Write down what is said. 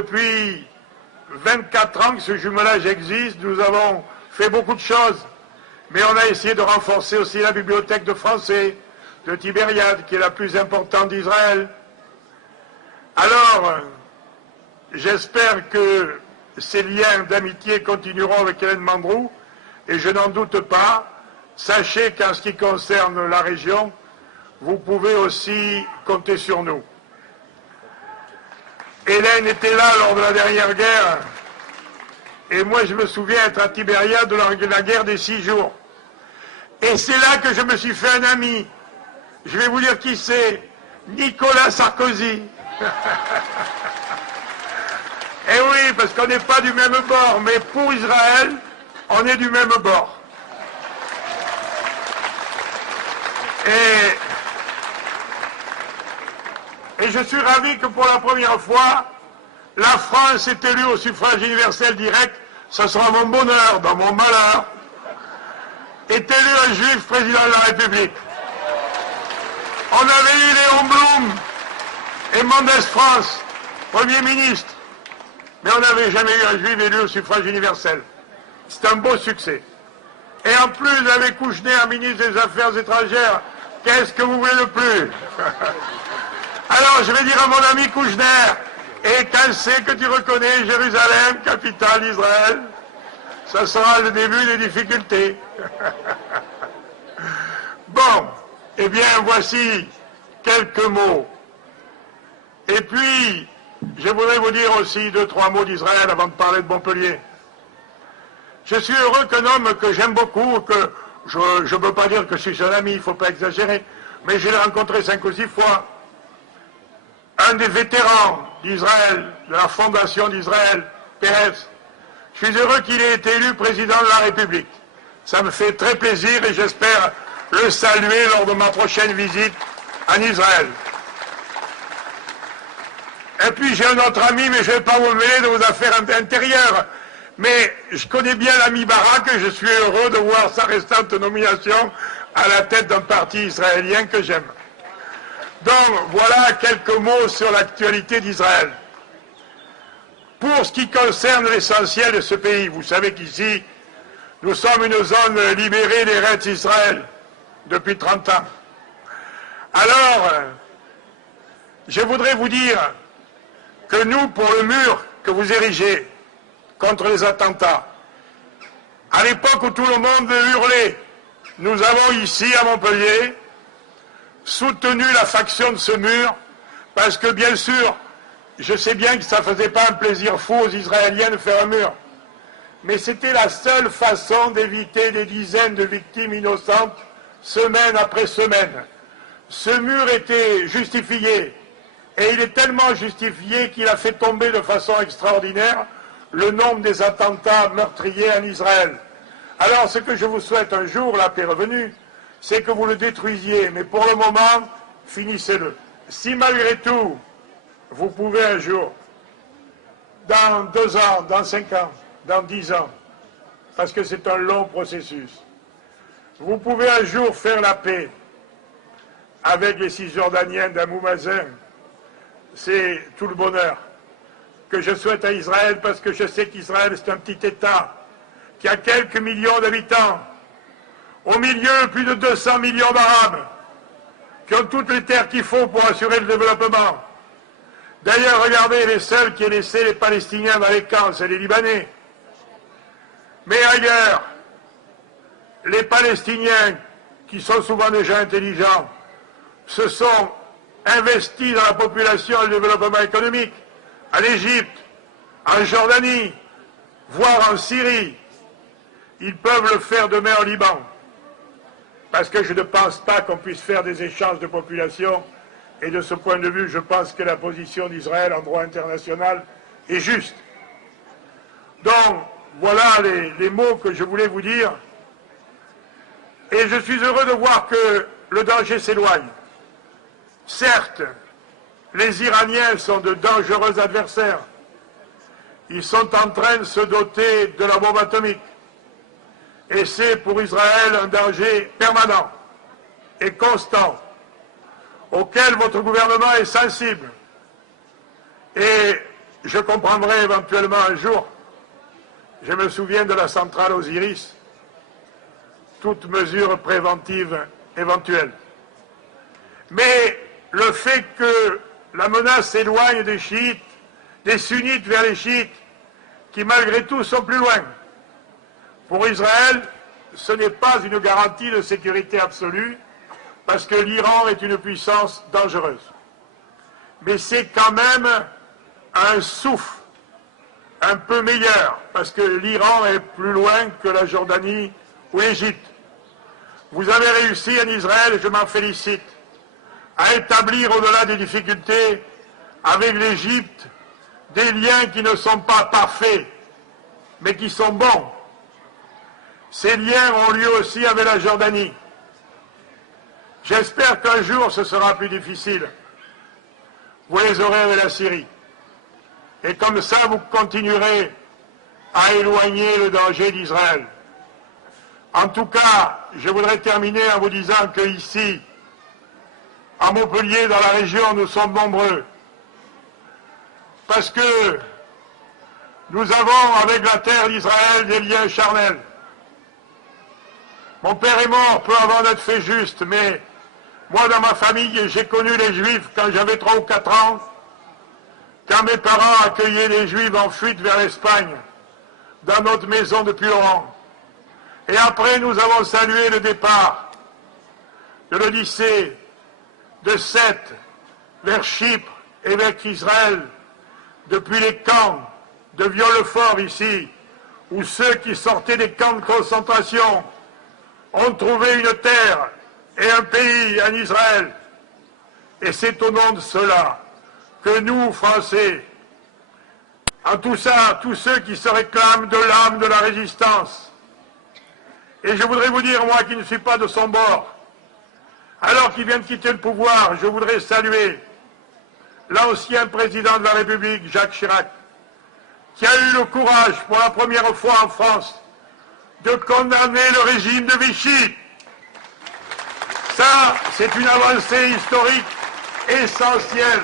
Depuis 24 ans que ce jumelage existe, nous avons fait beaucoup de choses, mais on a essayé de renforcer aussi la bibliothèque de français de Tibériade, qui est la plus importante d'Israël. Alors, j'espère que ces liens d'amitié continueront avec Hélène Mandrou, et je n'en doute pas. Sachez qu'en ce qui concerne la région, vous pouvez aussi compter sur nous. Hélène était là lors de la dernière guerre, et moi je me souviens être à Tibériade lors de la guerre des 6 jours. Et c'est là que je me suis fait un ami. Je vais vous dire qui c'est. Nicolas Sarkozy. Et oui, parce qu'on n'est pas du même bord, mais pour Israël, on est du même bord. Et je suis ravi que pour la première fois, la France est élue au suffrage universel direct. Ce sera mon bonheur, dans mon malheur, est élu un juif président de la République. On avait eu Léon Blum et Mendès France, Premier ministre, mais on n'avait jamais eu un juif élu au suffrage universel. C'est un beau succès. Et en plus, avec Kouchner, ministre des Affaires étrangères, qu'est-ce que vous voulez de plus? Alors, je vais dire à mon ami Kouchner, et quand c'est que tu reconnais Jérusalem, capitale d'Israël, ça sera le début des difficultés. Bon, eh bien, voici quelques mots. Et puis, je voudrais vous dire aussi 2-3 mots d'Israël avant de parler de Montpellier. Je suis heureux qu'un homme que j'aime beaucoup, que je ne peux pas dire que je suis son ami, il ne faut pas exagérer, mais je l'ai rencontré 5 ou 6 fois, un des vétérans d'Israël, de la fondation d'Israël, Pérez. Je suis heureux qu'il ait été élu président de la République. Ça me fait très plaisir et j'espère le saluer lors de ma prochaine visite en Israël. Et puis j'ai un autre ami, mais je ne vais pas vous mêler de vos affaires intérieures. Mais je connais bien l'ami Barak et je suis heureux de voir sa restante nomination à la tête d'un parti israélien que j'aime. Donc voilà quelques mots sur l'actualité d'Israël. Pour ce qui concerne l'essentiel de ce pays, vous savez qu'ici, nous sommes une zone libérée des Eretz Israël depuis 30 ans. Alors, je voudrais vous dire que nous, pour le mur que vous érigez contre les attentats, à l'époque où tout le monde hurlait, nous avons ici à Montpellier soutenu la faction de ce mur, parce que bien sûr, je sais bien que ça ne faisait pas un plaisir fou aux Israéliens de faire un mur, mais c'était la seule façon d'éviter des dizaines de victimes innocentes, semaine après semaine. Ce mur était justifié, et il est tellement justifié qu'il a fait tomber de façon extraordinaire le nombre des attentats meurtriers en Israël. Alors ce que je vous souhaite un jour, la paix revenue, c'est que vous le détruisiez, mais pour le moment, finissez-le. Si malgré tout, vous pouvez un jour, dans 2 ans, dans 5 ans, dans 10 ans, parce que c'est un long processus, vous pouvez un jour faire la paix avec les Cisjordaniens d'Abou Mazen, c'est tout le bonheur que je souhaite à Israël, parce que je sais qu'Israël, c'est un petit État qui a quelques millions d'habitants, au milieu plus de 200 millions d'Arabes, qui ont toutes les terres qu'il faut pour assurer le développement. D'ailleurs, regardez, les seuls qui aient laissé les Palestiniens dans les camps, c'est les Libanais. Mais ailleurs, les Palestiniens, qui sont souvent des gens intelligents, se sont investis dans la population et le développement économique, en Égypte, en Jordanie, voire en Syrie. Ils peuvent le faire demain au Liban, parce que je ne pense pas qu'on puisse faire des échanges de population, et de ce point de vue, je pense que la position d'Israël en droit international est juste. Donc, voilà les mots que je voulais vous dire, et je suis heureux de voir que le danger s'éloigne. Certes, les Iraniens sont de dangereux adversaires. Ils sont en train de se doter de la bombe atomique. Et c'est pour Israël un danger permanent et constant, auquel votre gouvernement est sensible. Et je comprendrai éventuellement un jour, je me souviens de la centrale Osiris, toute mesure préventive éventuelle. Mais le fait que la menace s'éloigne des chiites, des sunnites vers les chiites, qui malgré tout sont plus loin. Pour Israël, ce n'est pas une garantie de sécurité absolue, parce que l'Iran est une puissance dangereuse. Mais c'est quand même un souffle un peu meilleur, parce que l'Iran est plus loin que la Jordanie ou l'Égypte. Vous avez réussi en Israël, et je m'en félicite, à établir au-delà des difficultés avec l'Égypte des liens qui ne sont pas parfaits, mais qui sont bons. Ces liens ont lieu aussi avec la Jordanie. J'espère qu'un jour ce sera plus difficile. Vous les aurez avec la Syrie. Et comme ça, vous continuerez à éloigner le danger d'Israël. En tout cas, je voudrais terminer en vous disant qu'ici, à Montpellier, dans la région, nous sommes nombreux. Parce que nous avons avec la terre d'Israël des liens charnels. Mon père est mort peu avant d'être fait juste, mais moi, dans ma famille, j'ai connu les Juifs quand j'avais 3 ou 4 ans, quand mes parents accueillaient les Juifs en fuite vers l'Espagne, dans notre maison de Puylaurens. Et après, nous avons salué le départ de l'Odyssée de Sète vers Chypre et vers Israël, depuis les camps de Vieux-le-Fort ici, où ceux qui sortaient des camps de concentration ont trouvé une terre et un pays en Israël. Et c'est au nom de cela que nous, Français, en tout ça, tous ceux qui se réclament de l'âme de la résistance, et je voudrais vous dire, moi qui ne suis pas de son bord, alors qu'il vient de quitter le pouvoir, je voudrais saluer l'ancien président de la République, Jacques Chirac, qui a eu le courage, pour la première fois en France, de condamner le régime de Vichy. Ça, c'est une avancée historique essentielle